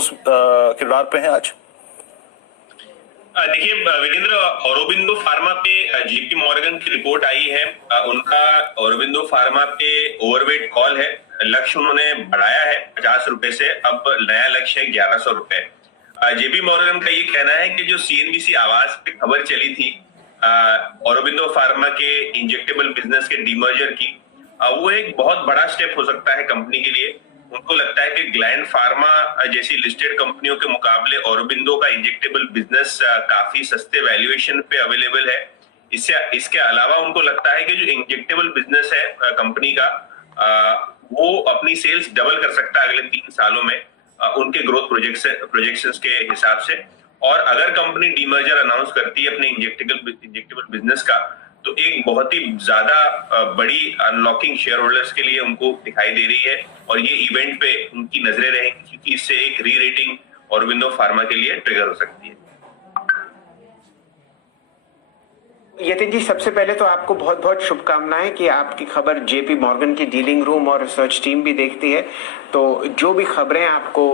किरदार पे हैं आज? देखिए विजेंद्र, औरोबिंदो फार्मा पे जेपी मॉर्गन की रिपोर्ट आई है। उनका औरोबिंदो फार्मा पे ओवरवेट कॉल है। लक्ष्य उन्होंने बढ़ाया है 50 रुपए से, अब नया लक्ष्य है 1100 रुपए। जेपी मॉर्गन का ये कहना है कि जो सीएनबीसी आवाज पे खबर चली थी औरोबिंदो फार्मा के इंजेक्टेबल बिजनेस के डीमर्जर की, वो एक बहुत बड़ा स्टेप हो सकता है कंपनी के लिए। उनको लगता है कि ग्लैंड फार्मा जैसी लिस्टेड कंपनियों के मुकाबले औरोबिंदो का इंजेक्टेबल बिजनेस काफी सस्ते वैल्यूएशन पे अवेलेबल है। इसके अलावा उनको लगता है कि जो इंजेक्टेबल बिजनेस है कंपनी का, वो अपनी सेल्स डबल कर सकता है अगले 3 सालों में उनके ग्रोथ प्रोजेक्शंस के हिसाब से। और अगर कंपनी डीमर्जर अनाउंस करती है अपने इंजेक्टेबल बिजनेस का, तो एक बहुत ही ज्यादा बड़ी अनलॉकिंग शेयर होल्डर्स के लिए उनको दिखाई दे रही है। और ये इवेंट पे उनकी नजरें रहेंगी क्योंकि इससे एक री रेटिंग औरोबिंदो फार्मा के लिए ट्रिगर हो सकती है। यतिन जी, सबसे पहले तो आपको बहुत बहुत शुभकामनाएं कि आपकी खबर जेपी मॉर्गन की डीलिंग रूम और रिसर्च टीम भी देखती है। तो जो भी खबरें आपको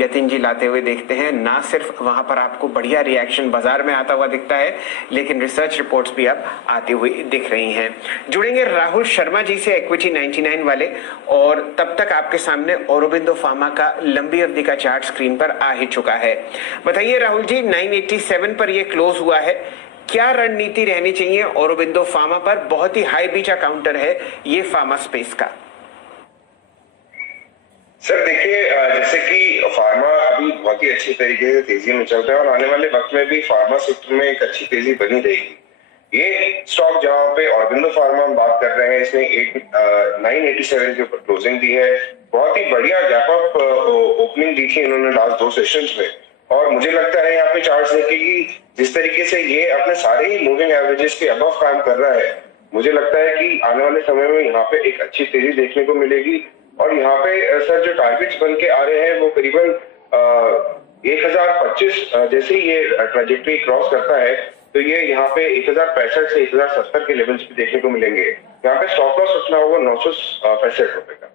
यतिन जी लाते हुए देखते हैं, ना सिर्फ वहां पर आपको बढ़िया रिएक्शन बाजार में आता हुआ दिखता है, लेकिन रिसर्च रिपोर्ट्स भी अब आती हुई दिख रही हैं। जुड़ेंगे राहुल शर्मा जी से, इक्विटी 99 वाले, और तब तक आपके सामने औरोबिंदो फार्मा का लंबी अवधि का चार्ट स्क्रीन पर आ ही चुका है। बताइए राहुल जी, 987 पर यह क्लोज हुआ है, क्या रणनीति रहनी चाहिए औरोबिंदो फार्मा पर? बहुत ही हाई बीटा काउंटर है ये फार्मा स्पेस का। सर देखिए, जैसे कि फार्मा अभी बहुत ही अच्छी तरीके से तेजी में चल रहा है और आने वाले वक्त में भी फार्मा सेक्टर में एक अच्छी तेजी बनी रहेगी। ये स्टॉक जहां पे औरोबिंदो फार्मा हम बात कर रहे हैं, इसने 987 के ऊपर क्लोजिंग दी है। बहुत ही बढ़िया गैप अप ओपनिंग दी थी इन्होंने लास्ट 2 सेशंस में, और मुझे लगता है यहाँ पे चार्ट्स देखे कि जिस तरीके से ये अपने सारे ही मूविंग एवरेजेस के अबव काम कर रहा है, मुझे लगता है कि आने वाले समय में यहाँ पे एक अच्छी तेजी देखने को मिलेगी। और यहाँ पे सर जो टारगेट्स बन के आ रहे हैं वो करीबन 1025 जैसे ही ये ट्रैजेक्टरी क्रॉस करता है, तो ये यहाँ पे 1065 से 1070 के लेवल्स भी देखने को मिलेंगे। यहाँ पे स्टॉप लॉस रखना होगा 965 रुपए का।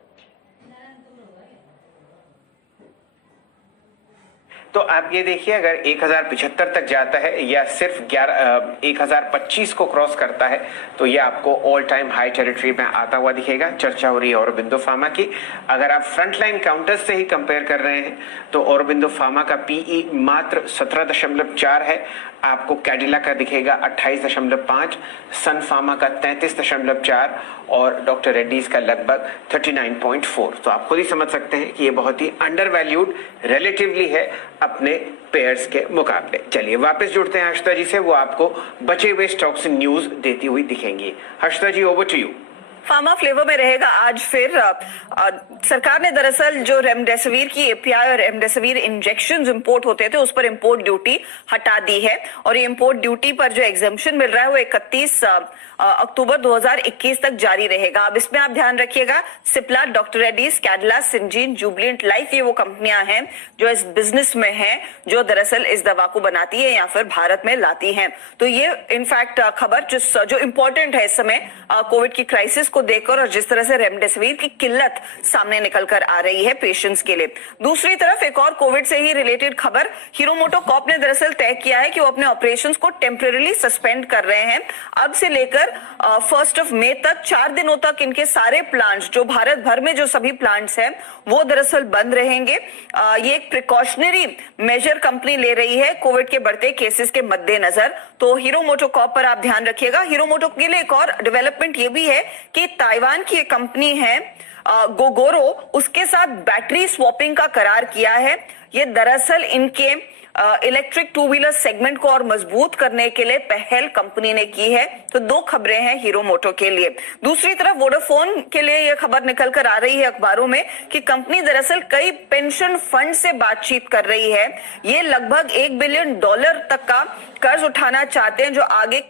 तो आप ये देखिए, अगर 1075 तक जाता है या सिर्फ 1025 को क्रॉस करता है, तो ये आपको ऑल टाइम हाई टेरिटरी में आता हुआ दिखेगा। चर्चा हो रही है औरोबिंदो फार्मा की। अगर आप फ्रंट लाइन काउंटर्स से ही कंपेयर कर रहे हैं तो औरोबिंदो फार्मा का पीई मात्र 17.4 है। आपको कैडिला का दिखेगा 28.5, सन फार्मा का 33.4 और डॉक्टर रेड्डीज का लगभग 39.4। तो आप खुद ही समझ सकते हैं कि ये बहुत ही अंडर वैल्यूड रिलेटिवली है अपने पेयर्स के मुकाबले। चलिए वापस जुड़ते हैं हर्षदा जी से, वो आपको बचे हुए स्टॉक्स न्यूज देती हुई दिखेंगी। Harshada ji, over to you. Pharma flavour में रहेगा आज फिर सरकार ने दरअसल जो रेमडेसिविर की एपीआई और रेमडेसिविर इंजेक्शंस इंपोर्ट होते थे उस पर इंपोर्ट ड्यूटी हटा दी है। और ये इंपोर्ट ड्यूटी पर जो एग्जेम्पशन मिल रहा है वो 31 अक्टूबर 2021 तक जारी रहेगा। अब इसमें आप ध्यान रखिएगा, Cipla, doctor Reddy's, Cadila, Syngene, Jubilant life, ये वो कंपनियां हैं जो इस बिजनेस में हैं, जो दरअसल इस दवा को बनाती है या फिर भारत में लाती हैं। तो ये इनफैक्ट खबर जो इंपॉर्टेंट है इस समय कोविड की क्राइसिस को देखकर और जिस तरह से रेमडेसिविर की किल्लत सामने निकल कर आ रही है पेशेंट्स के लिए। दूसरी तरफ एक और कोविड से ही रिलेटेड खबर, हीरो मोटोकॉर्प ने दरअसल तय किया है कि वो अपने ऑपरेशंस को टेम्परेरी सस्पेंड कर रहे हैं। अब से लेकर 1 मई तक 4 दिनों तक इनके सारे प्लांट्स, जो भारत भर में जो सभी प्लांट्स हैं, वो दरअसल बंद रहेंगे। ये एक प्रिकॉशनरी मेजर कंपनी ले रही है कोविड के बढ़ते केसेस के मद्देनजर। तो हीरो मोटोकॉर्प पर आप ध्यान रखिएगा। हीरो मोटो के लिए एक और डेवलपमेंट ये भी है कि ताइवान की एक कंपनी है गोगोरो, उसके साथ बैटरी स्वैपिंग का करार किया है। ये दरअसल इनके इलेक्ट्रिक 2 व्हीलर सेगमेंट को और मजबूत करने के लिए पहल कंपनी ने की है। तो 2 खबरें हैं हीरो मोटो के लिए। दूसरी तरफ वोडाफोन के लिए यह खबर निकल कर आ रही है अखबारों में कि कंपनी दरअसल कई पेंशन फंड से बातचीत कर रही है। ये लगभग $1 बिलियन तक का कर्ज उठाना चाहते हैं, जो आगे